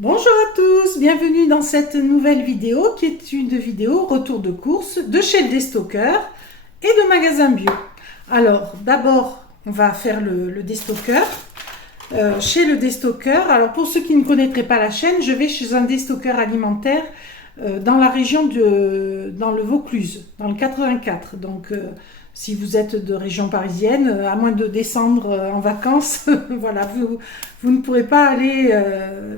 Bonjour à tous, bienvenue dans cette nouvelle vidéo qui est une vidéo retour de course de chez le Destocker et de Magasin Bio. Alors d'abord on va faire le Destocker. Chez le Destocker, alors pour ceux qui ne connaîtraient pas la chaîne, je vais chez un Destocker alimentaire dans la région dans le Vaucluse, dans le 84. Donc si vous êtes de région parisienne, à moins de descendre en vacances, voilà, vous ne pourrez pas aller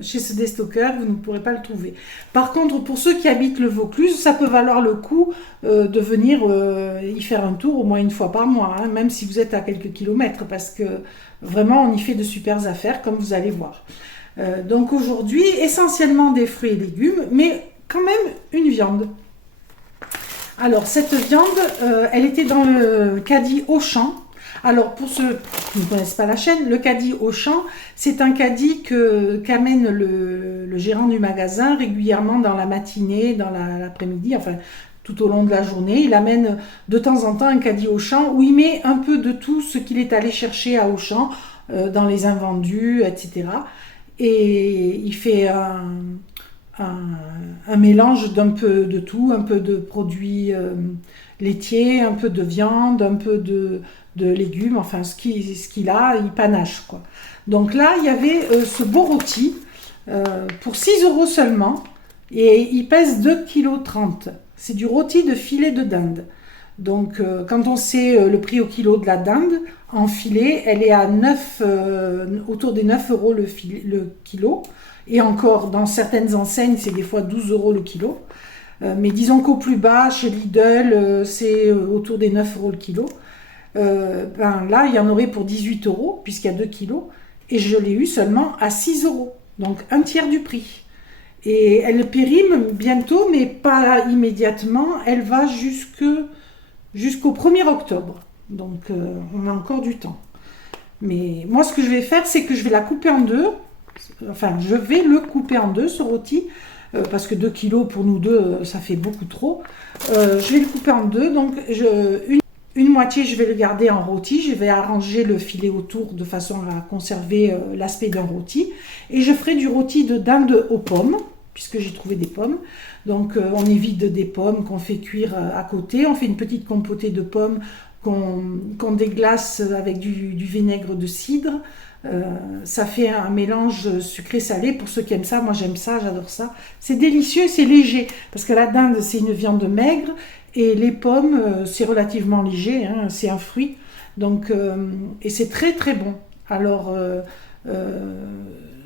chez ce Destocker, vous ne pourrez pas le trouver. Par contre, pour ceux qui habitent le Vaucluse, ça peut valoir le coup de venir y faire un tour au moins une fois par mois, hein, même si vous êtes à quelques kilomètres, parce que vraiment on y fait de super affaires, comme vous allez voir. Donc aujourd'hui, essentiellement des fruits et légumes, mais quand même une viande. Alors cette viande, elle était dans le caddie Auchan. Alors pour ceux qui ne connaissent pas la chaîne, le caddie Auchan, c'est un caddie qu'amène le gérant du magasin régulièrement dans la matinée, dans l'après-midi, enfin tout au long de la journée. Il amène de temps en temps un caddie Auchan où il met un peu de tout ce qu'il est allé chercher à Auchan, dans les invendus, etc. Et il fait un mélange d'un peu de tout, un peu de produits laitiers, un peu de viande, un peu de légumes, enfin ce qu'il a, il panache quoi. Donc là, il y avait ce beau rôti pour 6 euros seulement et il pèse 2,30 kg. C'est du rôti de filet de dinde. Donc quand on sait le prix au kilo de la dinde, en filet, elle est à 9, autour des 9 euros le kilo. Et encore, dans certaines enseignes, c'est des fois 12 euros le kilo. Mais disons qu'au plus bas, chez Lidl, c'est autour des 9 euros le kilo. Là, il y en aurait pour 18 euros, puisqu'il y a 2 kilos. Et je l'ai eu seulement à 6 euros. Donc un tiers du prix. Et elle périme bientôt, mais pas immédiatement. Elle va jusqu'au 1er octobre. Donc on a encore du temps. Mais moi, ce que je vais faire, c'est que je vais la couper en deux. Enfin, je vais le couper en deux, ce rôti, parce que 2 kilos pour nous deux, ça fait beaucoup trop. Je vais le couper en deux, donc une moitié, je vais le garder en rôti. Je vais arranger le filet autour de façon à conserver l'aspect d'un rôti. Et je ferai du rôti de dinde aux pommes, puisque j'ai trouvé des pommes. Donc, on évite des pommes qu'on fait cuire à côté. On fait une petite compotée de pommes qu'on déglace avec du vinaigre de cidre. Ça fait un mélange sucré-salé pour ceux qui aiment ça. Moi j'aime ça, j'adore ça. C'est délicieux, c'est léger parce que la dinde c'est une viande maigre et les pommes c'est relativement léger, hein, c'est un fruit. Donc et c'est très très bon. Alors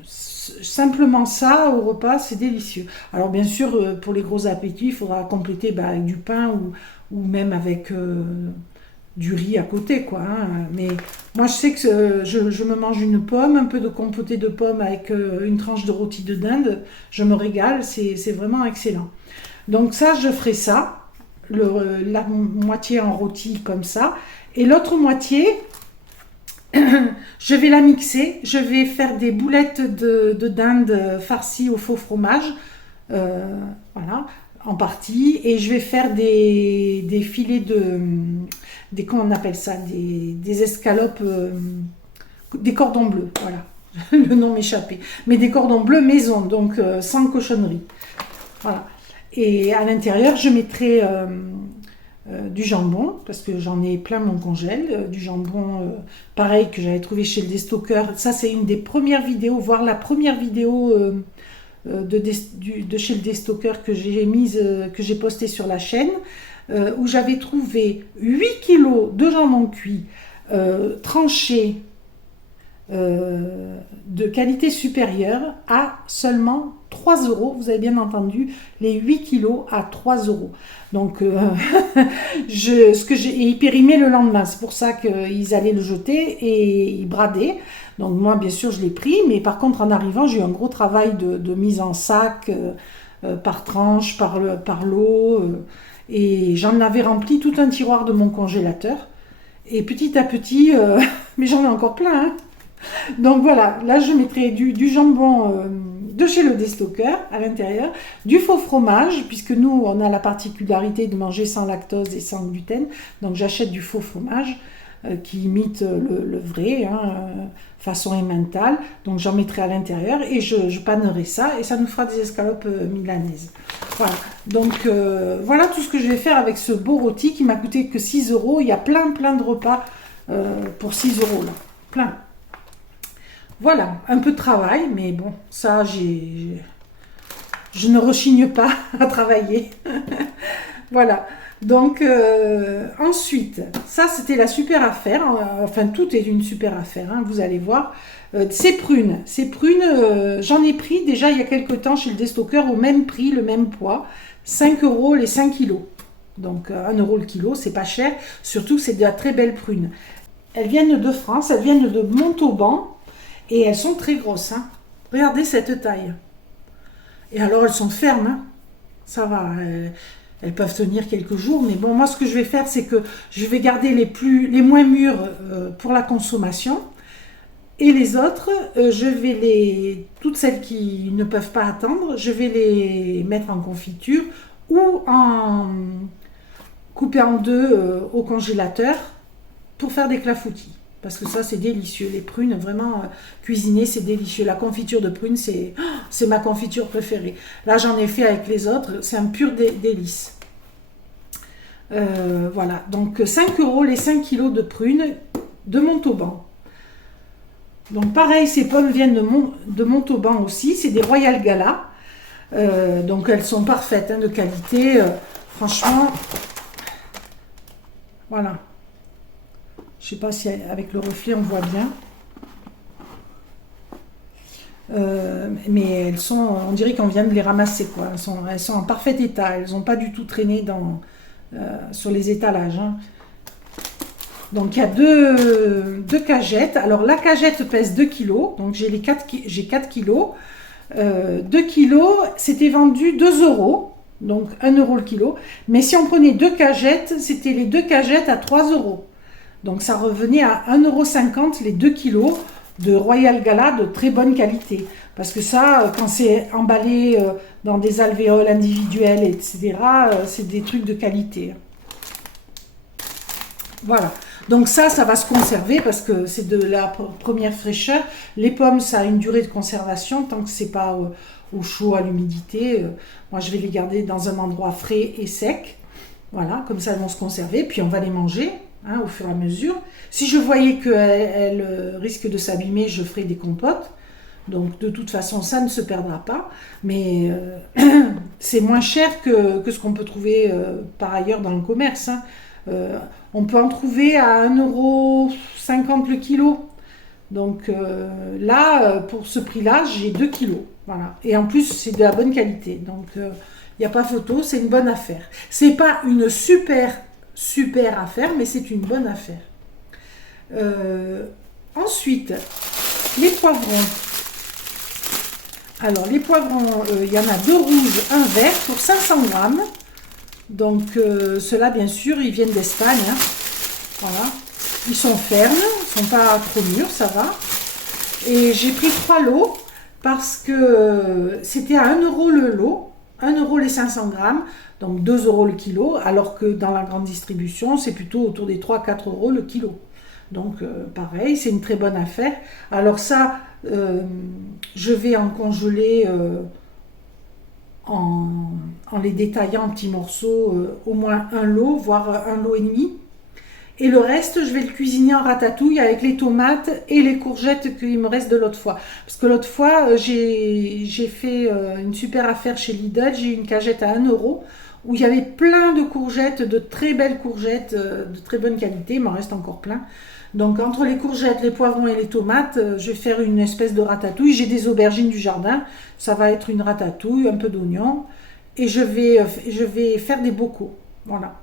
simplement ça au repas c'est délicieux. Alors bien sûr pour les gros appétits il faudra compléter avec du pain ou même avec du riz à côté quoi, hein. Mais moi je sais que je me mange une pomme, un peu de compotée de pommes avec une tranche de rôti de dinde, je me régale, c'est vraiment excellent. Donc ça je ferai ça, la moitié en rôti comme ça, et l'autre moitié je vais la mixer, je vais faire des boulettes de dinde farcies au faux fromage, voilà, en partie, et je vais faire des filets comment on appelle ça, des escalopes, des cordons bleus, voilà, le nom m'échappait, mais des cordons bleus maison, donc sans cochonnerie, voilà. Et à l'intérieur, je mettrai du jambon, parce que j'en ai plein mon congèle, du jambon pareil que j'avais trouvé chez le Destocker. Ça c'est une des premières vidéos, voire la première vidéo de chez le Destocker que j'ai mise, que j'ai postée sur la chaîne, où j'avais trouvé 8 kilos de jambon cuit tranché de qualité supérieure à seulement 3 euros. Vous avez bien entendu, les 8 kilos à 3 euros. Donc, ils périmaient le lendemain. C'est pour ça qu'ils allaient le jeter et ils bradaient. Donc, moi, bien sûr, je l'ai pris. Mais par contre, en arrivant, j'ai eu un gros travail de mise en sac, par tranche, par lot. Et j'en avais rempli tout un tiroir de mon congélateur. Et petit à petit, mais j'en ai encore plein, hein. Donc voilà, là je mettrai du jambon de chez le Destocker à l'intérieur, du faux fromage, puisque nous on a la particularité de manger sans lactose et sans gluten, donc j'achète du faux fromage, qui imite le vrai, hein, façon emmental. Donc j'en mettrai à l'intérieur et je pannerai ça et ça nous fera des escalopes milanaises. Voilà, donc voilà tout ce que je vais faire avec ce beau rôti qui m'a coûté que 6 euros. Il y a plein de repas pour 6 euros là, plein. Voilà, un peu de travail, mais bon, ça je ne rechigne pas à travailler. Voilà. Donc ensuite, ça c'était la super affaire, enfin tout est une super affaire, hein, vous allez voir. Ces prunes, j'en ai pris déjà il y a quelques temps chez le déstockeur au même prix, le même poids, 5 euros les 5 kilos. Donc 1 euro le kilo, c'est pas cher, surtout que c'est de la très belle prune. Elles viennent de France, elles viennent de Montauban et elles sont très grosses. Hein. Regardez cette taille. Et alors elles sont fermes, hein. Ça va. Elles peuvent tenir quelques jours, mais bon, moi ce que je vais faire, c'est que je vais garder les moins mûres pour la consommation, et les autres, toutes celles qui ne peuvent pas attendre, je vais les mettre en confiture ou en couper en deux au congélateur pour faire des clafoutis. Parce que ça, c'est délicieux. Les prunes, vraiment, cuisiner, c'est délicieux. La confiture de prunes, c'est ma confiture préférée. Là, j'en ai fait avec les autres. C'est un pur délice. Voilà. Donc, 5 euros les 5 kilos de prunes de Montauban. Donc, pareil, ces pommes viennent de Montauban aussi. C'est des Royal Gala. Donc, elles sont parfaites, hein, de qualité. Franchement, voilà. Je ne sais pas si avec le reflet on voit bien. Mais elles sont, on dirait qu'on vient de les ramasser, quoi. Elles sont en parfait état. Elles n'ont pas du tout traîné sur les étalages. Hein. Donc il y a deux cagettes. Alors la cagette pèse 2 kg. Donc j'ai 4 kg. 2 kg, c'était vendu 2 euros. Donc 1 euro le kilo. Mais si on prenait 2 cagettes, c'était les 2 cagettes à 3 euros. Donc ça revenait à 1,50 € les 2 kilos de Royal Gala de très bonne qualité. Parce que ça, quand c'est emballé dans des alvéoles individuelles, etc., c'est des trucs de qualité. Voilà. Donc ça va se conserver parce que c'est de la première fraîcheur. Les pommes, ça a une durée de conservation tant que c'est pas au chaud, à l'humidité. Moi, je vais les garder dans un endroit frais et sec. Voilà, comme ça, elles vont se conserver. Puis on va les manger. Hein, au fur et à mesure. Si je voyais qu'elle risque de s'abîmer, je ferai des compotes. Donc de toute façon, ça ne se perdra pas. Mais c'est moins cher que ce qu'on peut trouver par ailleurs dans le commerce. Hein. On peut en trouver à 1,50 € le kilo. Donc là, pour ce prix-là, j'ai 2 kilos. Voilà. Et en plus, c'est de la bonne qualité. Donc il n'y a pas photo, c'est une bonne affaire. C'est pas une super affaire, mais c'est une bonne affaire. Ensuite, les poivrons. Alors, les poivrons, il y en a 2 rouges, 1 vert pour 500 grammes. Donc, ceux-là, bien sûr, ils viennent d'Espagne. Hein. Voilà. Ils sont fermes, ils ne sont pas trop mûrs, ça va. Et j'ai pris 3 lots parce que c'était à 1 euro le lot, 1 euro les 500 grammes. Donc 2 euros le kilo, alors que dans la grande distribution, c'est plutôt autour des 3-4 euros le kilo. Donc pareil, c'est une très bonne affaire. Alors ça, je vais en congeler en les détaillant en petits morceaux, au moins 1 lot, voire 1 lot et demi. Et le reste, je vais le cuisiner en ratatouille avec les tomates et les courgettes qu'il me reste de l'autre fois. Parce que l'autre fois, j'ai fait une super affaire chez Lidl. J'ai eu une cagette à 1 euro où il y avait plein de courgettes, de très belles courgettes, de très bonne qualité. Il m'en reste encore plein. Donc entre les courgettes, les poivrons et les tomates, je vais faire une espèce de ratatouille. J'ai des aubergines du jardin. Ça va être une ratatouille, un peu d'oignon. Et je vais faire des bocaux. Voilà.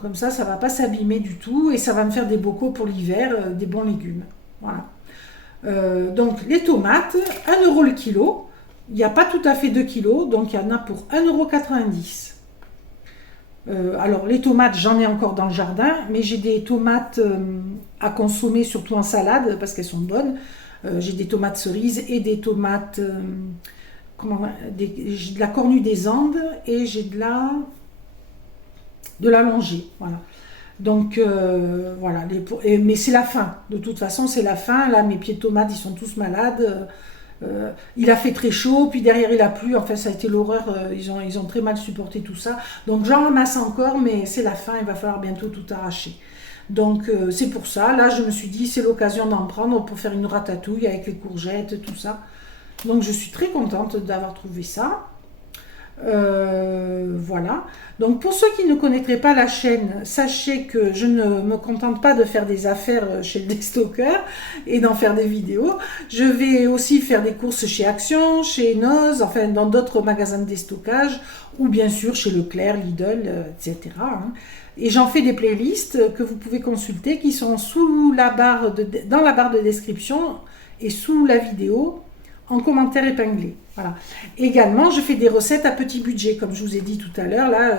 Comme ça ne va pas s'abîmer du tout et ça va me faire des bocaux pour l'hiver, des bons légumes. Voilà. Donc les tomates, 1 euro le kilo. Il n'y a pas tout à fait 2 kilos, donc il y en a pour 1,90 €. Alors les tomates, j'en ai encore dans le jardin, mais j'ai des tomates à consommer, surtout en salade, parce qu'elles sont bonnes. J'ai des tomates cerises et des tomates... j'ai de la cornue des Andes et j'ai de la longée, voilà. Donc voilà, mais c'est la fin. De toute façon, c'est la fin. Là, mes pieds de tomates, ils sont tous malades. Il a fait très chaud, puis derrière il a plu. Enfin, ça a été l'horreur. Ils ont très mal supporté tout ça. Donc j'en ramasse encore, mais c'est la fin. Il va falloir bientôt tout arracher. Donc c'est pour ça. Là, je me suis dit, c'est l'occasion d'en prendre pour faire une ratatouille avec les courgettes, tout ça. Donc je suis très contente d'avoir trouvé ça. Voilà. Donc pour ceux qui ne connaîtraient pas la chaîne, sachez que je ne me contente pas de faire des affaires chez le Destocker et d'en faire des vidéos. Je vais aussi faire des courses chez Action, chez Noz, enfin dans d'autres magasins de déstockage, ou bien sûr chez Leclerc, Lidl, etc. Et j'en fais des playlists que vous pouvez consulter qui sont dans la barre de description et sous la vidéo en commentaire épinglé. Voilà. Également, je fais des recettes à petit budget, comme je vous ai dit tout à l'heure. Là,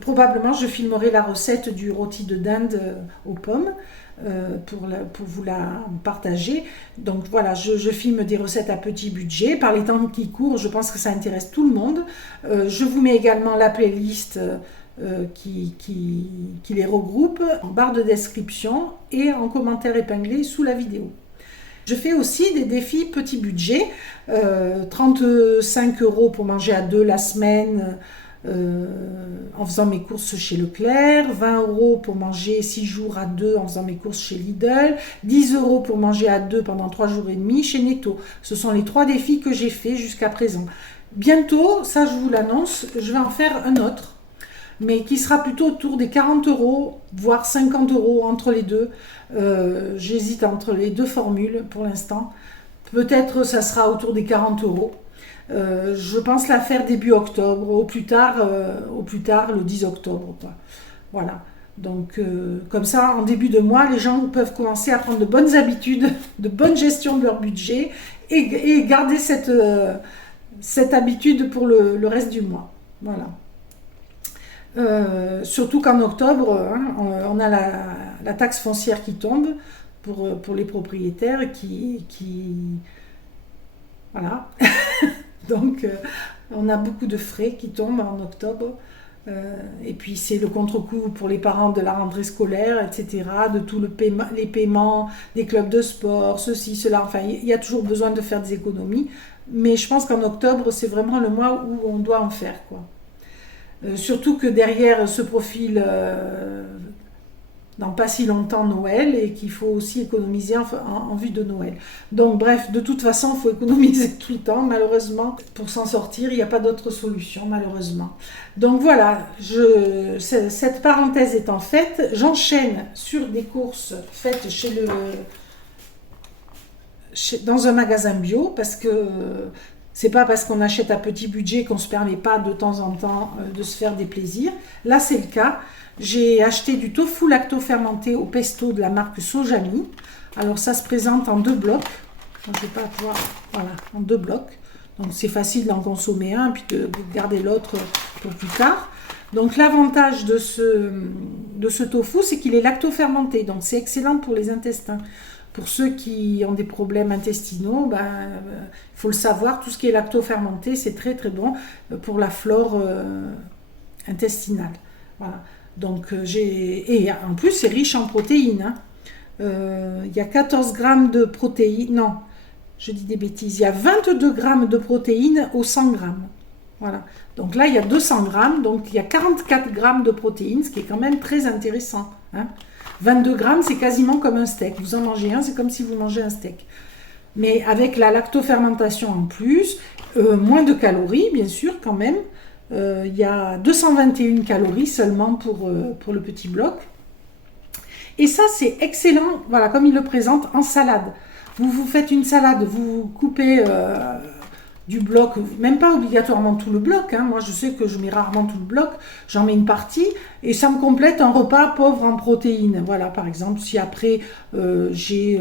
probablement, je filmerai la recette du rôti de dinde aux pommes pour vous la partager. Donc voilà, je filme des recettes à petit budget. Par les temps qui courent, je pense que ça intéresse tout le monde. Je vous mets également la playlist qui les regroupe en barre de description et en commentaire épinglé sous la vidéo. Je fais aussi des défis petit budget, 35 € pour manger à 2 la semaine en faisant mes courses chez Leclerc, 20 € pour manger 6 jours à 2 en faisant mes courses chez Lidl, 10 € pour manger à 2 pendant 3 jours et demi chez Netto. Ce sont les 3 défis que j'ai fait jusqu'à présent. Bientôt, ça je vous l'annonce, je vais en faire un autre, mais qui sera plutôt autour des 40 €, voire 50 € entre les deux. J'hésite entre les deux formules pour l'instant. Peut-être ça sera autour des 40 €. Je pense la faire début octobre, au plus tard le 10 octobre. Quoi. Voilà. Donc comme ça, en début de mois, les gens peuvent commencer à prendre de bonnes habitudes, de bonne gestion de leur budget et garder cette habitude pour le reste du mois. Voilà. Surtout qu'en octobre, on a la taxe foncière qui tombe pour les propriétaires voilà. Donc on a beaucoup de frais qui tombent en octobre. Et puis c'est le contre-coup pour les parents de la rentrée scolaire, etc., de tous les paiements des clubs de sport, ceci, cela. Enfin, il y a toujours besoin de faire des économies. Mais je pense qu'en octobre, c'est vraiment le mois où on doit en faire, quoi. Surtout que derrière se profile dans pas si longtemps Noël et qu'il faut aussi économiser en vue de Noël. Donc bref, de toute façon, il faut économiser tout le temps, malheureusement. Pour s'en sortir, il n'y a pas d'autre solution, malheureusement. Donc voilà, cette parenthèse étant faite, j'enchaîne sur des courses faites dans un magasin bio, parce que c'est pas parce qu'on achète à petit budget qu'on se permet pas de temps en temps de se faire des plaisirs. Là, c'est le cas. J'ai acheté du tofu lacto-fermenté au pesto de la marque Sojami. Alors, ça se présente en 2 blocs. Donc, je vais pas pouvoir... Voilà, en 2 blocs. Donc, c'est facile d'en consommer un, puis de garder l'autre pour plus tard. Donc, l'avantage de ce tofu, c'est qu'il est lacto-fermenté. Donc, c'est excellent pour les intestins. Pour ceux qui ont des problèmes intestinaux, il faut le savoir, tout ce qui est lacto-fermenté, c'est très très bon pour la flore intestinale. Voilà. Donc, et en plus, c'est riche en protéines. Il y a 14 grammes de protéines. Non, je dis des bêtises. Il y a 22 grammes de protéines au 100 grammes. Voilà. Donc là, il y a 200 grammes. Donc, il y a 44 grammes de protéines, ce qui est quand même très intéressant. 22 grammes, c'est quasiment comme un steak. Vous en mangez un, c'est comme si vous mangez un steak. Mais avec la lactofermentation en plus, moins de calories, bien sûr, quand même. Il y a 221 calories seulement pour le petit bloc. Et ça, c'est excellent, voilà, comme il le présente, en salade. Vous faites une salade, vous coupez du bloc, même pas obligatoirement tout le bloc. Moi, je sais que je mets rarement tout le bloc. J'en mets une partie et ça me complète un repas pauvre en protéines. Voilà, par exemple, si après j'ai...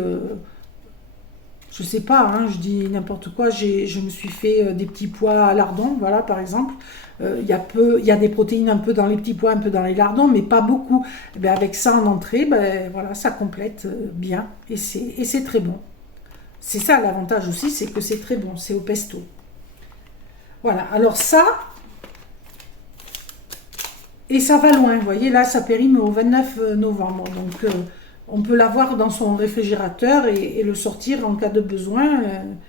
je sais pas, je dis n'importe quoi, je me suis fait des petits pois à lardons, voilà, par exemple. Il y a des protéines un peu dans les petits pois, un peu dans les lardons, mais pas beaucoup. Et bien, avec ça en entrée, voilà, ça complète bien et c'est très bon. C'est ça l'avantage aussi, c'est que c'est très bon, c'est au pesto. Voilà, alors ça, Et ça va loin, vous voyez, là, ça périme au 29 novembre. Donc, on peut l'avoir dans son réfrigérateur et le sortir en cas de besoin.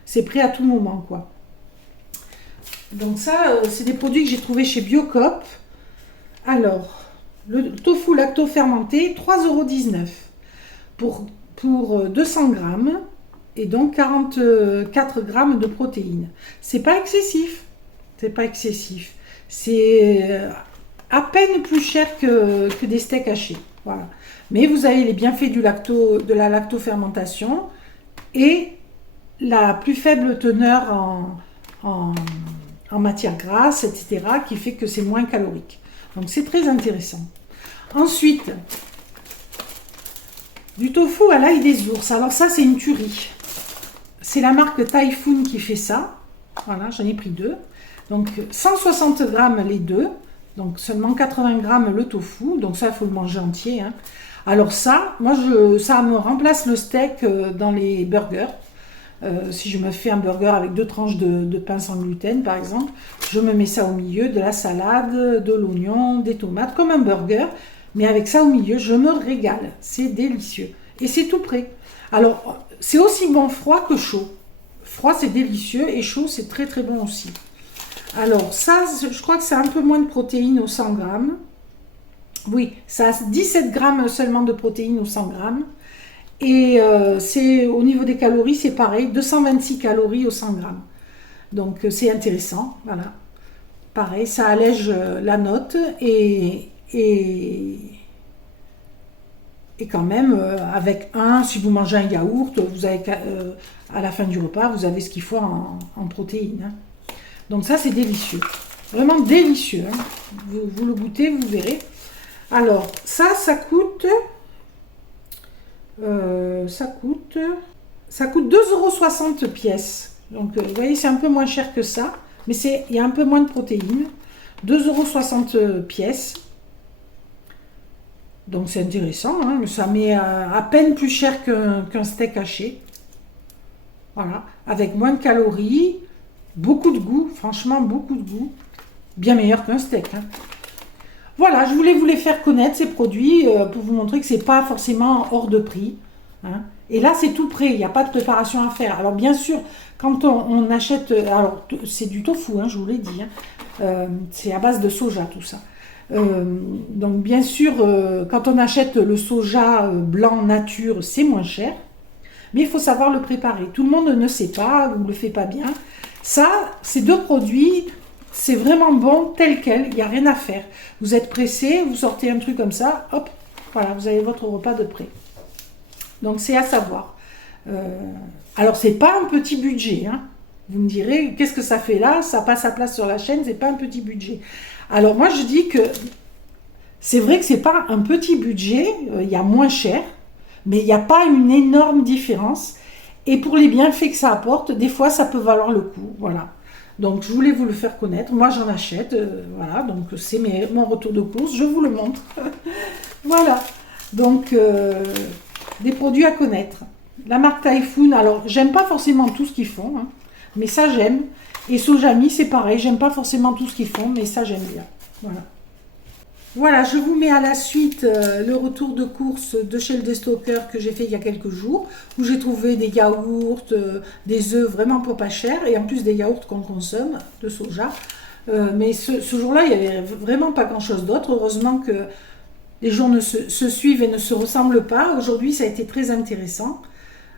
C'est prêt à tout moment, quoi. Donc ça, c'est des produits que j'ai trouvés chez Biocoop. Alors, le tofu lacto-fermenté, 3,19 € pour 200 grammes et donc 44 grammes de protéines. C'est pas excessif. C'est pas excessif. C'est à peine plus cher que des steaks hachés. Voilà. Mais vous avez les bienfaits de la lactofermentation et la plus faible teneur en matière grasse, etc., qui fait que c'est moins calorique. Donc c'est très intéressant. Ensuite, du tofu à l'ail des ours. Alors ça, c'est une tuerie. C'est la marque Typhoon qui fait ça. Voilà, j'en ai pris 2. Donc 160 grammes les 2. Donc seulement 80 grammes le tofu. Donc ça, il faut le manger entier. Hein. Alors ça, moi, ça me remplace le steak dans les burgers. Si je me fais un burger avec 2 tranches de pain sans gluten, par exemple, je me mets ça au milieu, de la salade, de l'oignon, des tomates, comme un burger. Mais avec ça au milieu, je me régale. C'est délicieux. Et c'est tout prêt. Alors, c'est aussi bon froid que chaud. Froid, c'est délicieux. Et chaud, c'est très très bon aussi. Alors, ça, je crois que c'est un peu moins de protéines au 100 grammes. Oui, ça a 17 grammes seulement de protéines au 100 grammes. Et c'est au niveau des calories, c'est pareil, 226 calories au 100 grammes. Donc, c'est intéressant. Voilà. Pareil, ça allège la note et quand même, avec si vous mangez un yaourt, vous avez, à la fin du repas, vous avez ce qu'il faut en protéines. Hein. Donc ça, c'est délicieux. Vraiment délicieux. Hein. Vous le goûtez, vous verrez. Alors, ça coûte 2,60 € pièce. Donc, vous voyez, c'est un peu moins cher que ça. Mais il y a un peu moins de protéines. 2,60 € pièce. Donc c'est intéressant, hein, ça met à peine plus cher qu'un steak haché. Voilà, avec moins de calories, beaucoup de goût, franchement beaucoup de goût. Bien meilleur qu'un steak. Hein. Voilà, je voulais vous les faire connaître, ces produits, pour vous montrer que c'est pas forcément hors de prix. Hein. Et là, c'est tout prêt, il n'y a pas de préparation à faire. Alors bien sûr, quand on achète, alors c'est du tofu, hein, je vous l'ai dit, hein, c'est à base de soja tout ça. Donc bien sûr, quand on achète le soja blanc nature, c'est moins cher, mais il faut savoir le préparer. Tout le monde ne sait pas ou ne le fait pas bien. Ça, ces 2 produits, c'est vraiment bon tel quel, il n'y a rien à faire. Vous êtes pressé, vous sortez un truc comme ça, hop, voilà, vous avez votre repas de prêt. Donc c'est à savoir. Alors c'est pas un petit budget, hein. Vous me direz, qu'est-ce que ça fait là? Ça passe sa place sur la chaîne, c'est pas un petit budget. Alors moi je dis que c'est vrai que c'est pas un petit budget, il y a moins cher, mais il n'y a pas une énorme différence. Et pour les bienfaits que ça apporte, des fois ça peut valoir le coup. Voilà. Donc je voulais vous le faire connaître. Moi j'en achète, voilà. Donc c'est mon retour de course, je vous le montre. Voilà. Donc des produits à connaître. La marque Typhoon, alors j'aime pas forcément tout ce qu'ils font, hein, mais ça j'aime. Et Sojami, c'est pareil, j'aime pas forcément tout ce qu'ils font, mais ça j'aime bien. Voilà. Voilà, je vous mets à la suite le retour de course de chez le Destocker que j'ai fait il y a quelques jours, où j'ai trouvé des yaourts, des œufs vraiment pas cher, et en plus des yaourts qu'on consomme, de soja. Mais ce jour-là, il n'y avait vraiment pas grand-chose d'autre. Heureusement que les jours se suivent et ne se ressemblent pas. Aujourd'hui, ça a été très intéressant.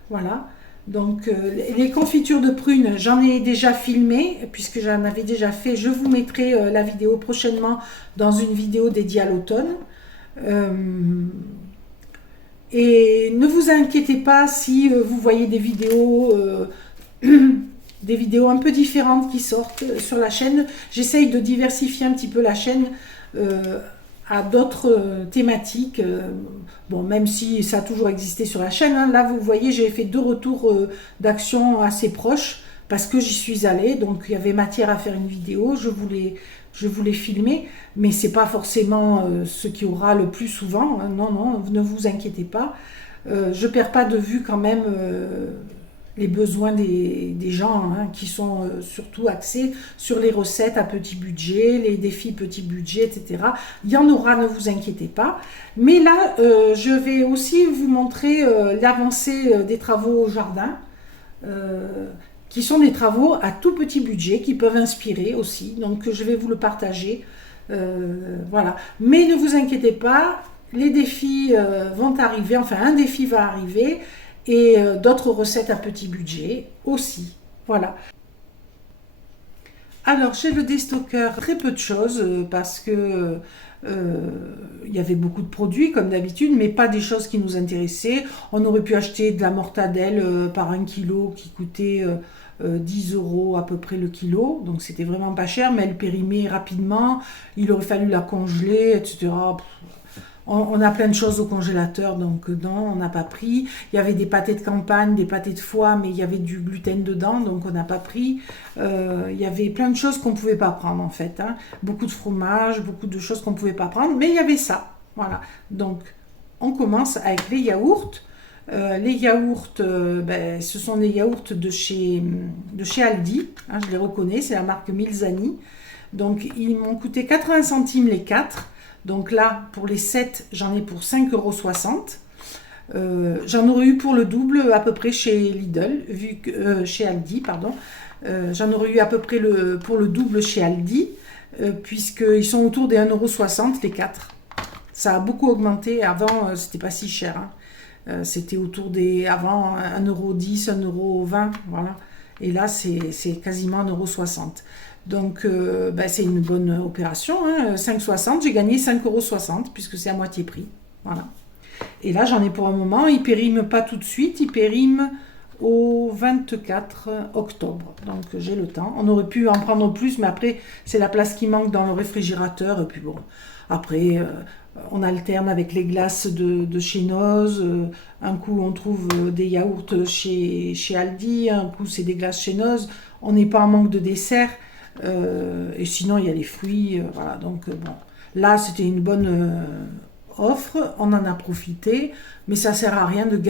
Voilà. Donc, les confitures de prunes, j'en ai déjà filmé, puisque j'en avais déjà fait. Je vous mettrai la vidéo prochainement dans une vidéo dédiée à l'automne. Et ne vous inquiétez pas si vous voyez des vidéos un peu différentes qui sortent sur la chaîne. J'essaye de diversifier un petit peu la chaîne à d'autres thématiques, bon, même si ça a toujours existé sur la chaîne, hein. Là vous voyez j'ai fait 2 retours d'action assez proches parce que j'y suis allée, donc il y avait matière à faire une vidéo, je voulais filmer, mais c'est pas forcément ce qui aura le plus souvent, hein. Non, ne vous inquiétez pas, je perds pas de vue quand même les besoins des gens, hein, qui sont surtout axés sur les recettes à petit budget, les défis petit budget, etc. Il y en aura, ne vous inquiétez pas. Mais là, je vais aussi vous montrer l'avancée des travaux au jardin, qui sont des travaux à tout petit budget, qui peuvent inspirer aussi. Donc je vais vous le partager. Voilà. Mais ne vous inquiétez pas, les défis vont arriver, enfin un défi va arriver, et d'autres recettes à petit budget aussi. Voilà. Alors, chez le déstockeur, très peu de choses parce que il y avait beaucoup de produits comme d'habitude, mais pas des choses qui nous intéressaient. On aurait pu acheter de la mortadelle par 1 kilo qui coûtait 10 € à peu près le kilo, donc c'était vraiment pas cher, mais elle périmait rapidement. Il aurait fallu la congeler, etc. On a plein de choses au congélateur, donc non, on n'a pas pris. Il y avait des pâtés de campagne, des pâtés de foie, mais il y avait du gluten dedans, donc on n'a pas pris. Il y avait plein de choses qu'on ne pouvait pas prendre en fait, hein. Beaucoup de fromage, beaucoup de choses qu'on ne pouvait pas prendre, mais il y avait ça. Voilà, donc on commence avec les yaourts. Les yaourts, ce sont des yaourts de chez Aldi, hein, je les reconnais, c'est la marque Milzani. Donc ils m'ont coûté 80 centimes les 4. Donc là, pour les 7, j'en ai pour 5,60 €. J'en aurais eu pour le double à peu près chez Lidl, chez Aldi, pardon. J'en aurais eu à peu près pour le double chez Aldi, puisqu'ils sont autour des 1,60 € les 4. Ça a beaucoup augmenté. Avant, c'était pas si cher, hein. C'était autour des... Avant, 1,10 €, 1,20 €, voilà. Et là, c'est quasiment 1,60 €. Donc, c'est une bonne opération, hein. 5,60 €, j'ai gagné 5,60 € puisque c'est à moitié prix. Voilà. Et là, j'en ai pour un moment. Il périme pas tout de suite. Il périme au 24 octobre. Donc, j'ai le temps. On aurait pu en prendre plus, mais après, c'est la place qui manque dans le réfrigérateur. Et puis bon, après, on alterne avec les glaces de chez Noz. Un coup, on trouve des yaourts chez Aldi. Un coup, c'est des glaces chez Noz. On n'est pas en manque de dessert. Et sinon, il y a les fruits. Voilà, donc bon. Là, c'était une bonne offre. On en a profité. Mais ça sert à rien de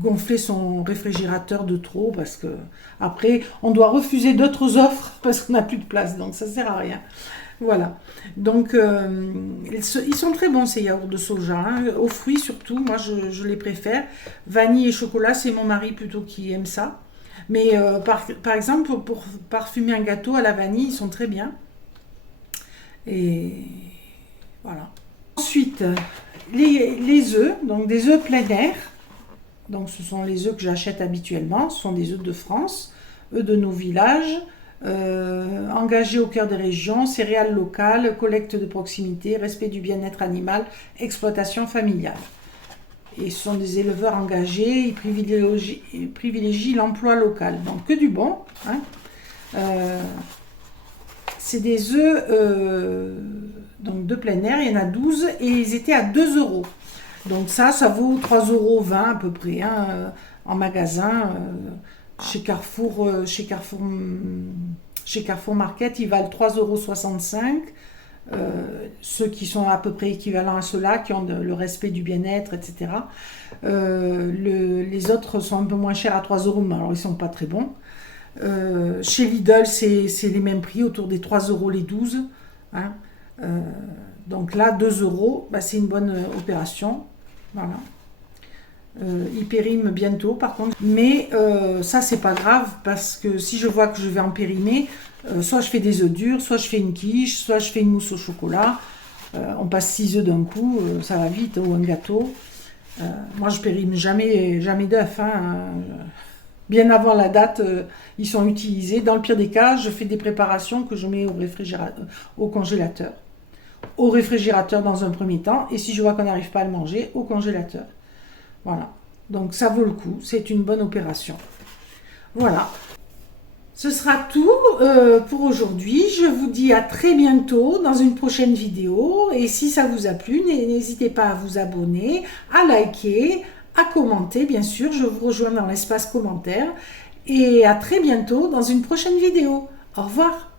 gonfler son réfrigérateur de trop. Parce que après, on doit refuser d'autres offres parce qu'on n'a plus de place. Donc, ça sert à rien. Voilà. Donc, ils sont très bons ces yaourts de soja, hein. Aux fruits surtout, moi je les préfère. Vanille et chocolat, c'est mon mari plutôt qui aime ça. Mais par exemple, pour parfumer un gâteau à la vanille, ils sont très bien. Et voilà. Ensuite, les œufs, donc des œufs plein air. Donc ce sont les œufs que j'achète habituellement. Ce sont des œufs de France, œufs de nos villages. Engagés au cœur des régions, céréales locales, collecte de proximité, respect du bien-être animal, exploitation familiale. Et ce sont des éleveurs engagés, ils privilégient l'emploi local. Donc que du bon, hein. C'est des œufs donc de plein air, il y en a 12 et ils étaient à 2 €. Donc ça vaut 3,20 € à peu près, hein, en magasin. Chez Carrefour Market, ils valent 3,65 €. Ceux qui sont à peu près équivalents à ceux-là, qui ont le respect du bien-être, etc. Les autres sont un peu moins chers à 3 €, mais alors ils ne sont pas très bons. Chez Lidl, c'est les mêmes prix, autour des 3 € les 12. Hein. Donc là, 2 €, c'est une bonne opération. Voilà. Il périme bientôt par contre, mais ça c'est pas grave parce que si je vois que je vais en périmer, soit je fais des œufs durs, soit je fais une quiche, soit je fais une mousse au chocolat. On passe 6 œufs d'un coup, ça va vite, ou un gâteau. Moi je périme jamais d'œufs, hein. Bien avant la date, ils sont utilisés. Dans le pire des cas, je fais des préparations que je mets au congélateur. Au réfrigérateur dans un premier temps, et si je vois qu'on n'arrive pas à le manger, au congélateur. Voilà, donc ça vaut le coup, c'est une bonne opération. Voilà, ce sera tout pour aujourd'hui. Je vous dis à très bientôt dans une prochaine vidéo. Et si ça vous a plu, n'hésitez pas à vous abonner, à liker, à commenter. Bien sûr, je vous rejoins dans l'espace commentaire. Et à très bientôt dans une prochaine vidéo. Au revoir.